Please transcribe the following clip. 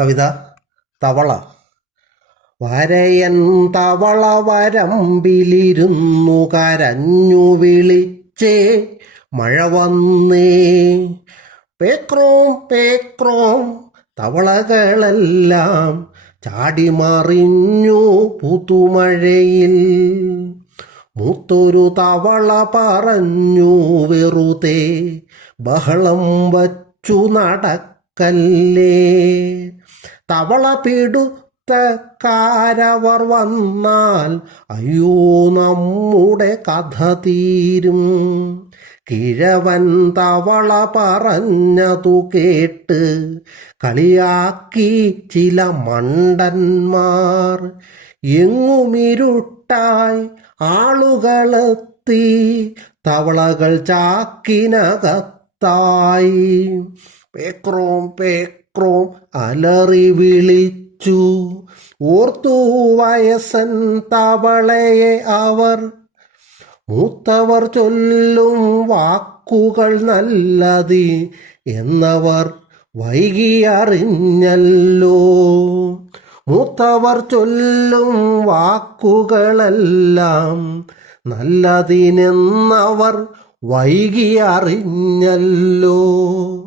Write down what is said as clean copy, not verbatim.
കവിത തവള. വരയൻ തവള വരമ്പിലിരുന്നു കരഞ്ഞു വിളിച്ചേ മഴ വന്നേ. പേക്രോം പേക്രോം തവളകളെല്ലാം ചാടിമറിഞ്ഞു പുതുമഴയിൽ. മൂത്തൊരു തവള പറഞ്ഞു വെറുതെ ബഹളം വച്ചു നടക്കല്ലേ. തവള പിടുത്തക്കാരവർ വന്നാൽ അയ്യോ നമ്മുടെ കഥ തീരും. കിഴവൻ തവള പറഞ്ഞതു കേട്ട് കളിയാക്കി ചില മണ്ടന്മാർ. എങ്ങുമിരുട്ടായി ആളുകളെത്തി, തവളകൾ ചാക്കിനകത്തായി. പേക്രോം പേക്രോം അലറി വിളിച്ചു, ഓർത്തു വയസ്സൻ തവളയെ അവർ. മൂത്തവർ ചൊല്ലും വാക്കുകൾ നല്ലതി എന്നവർ വൈകിയറിഞ്ഞല്ലോ. മൂത്തവർ ചൊല്ലും വാക്കുകളെല്ലാം നല്ലതിനെന്നവർ വൈകിയറിഞ്ഞല്ലോ.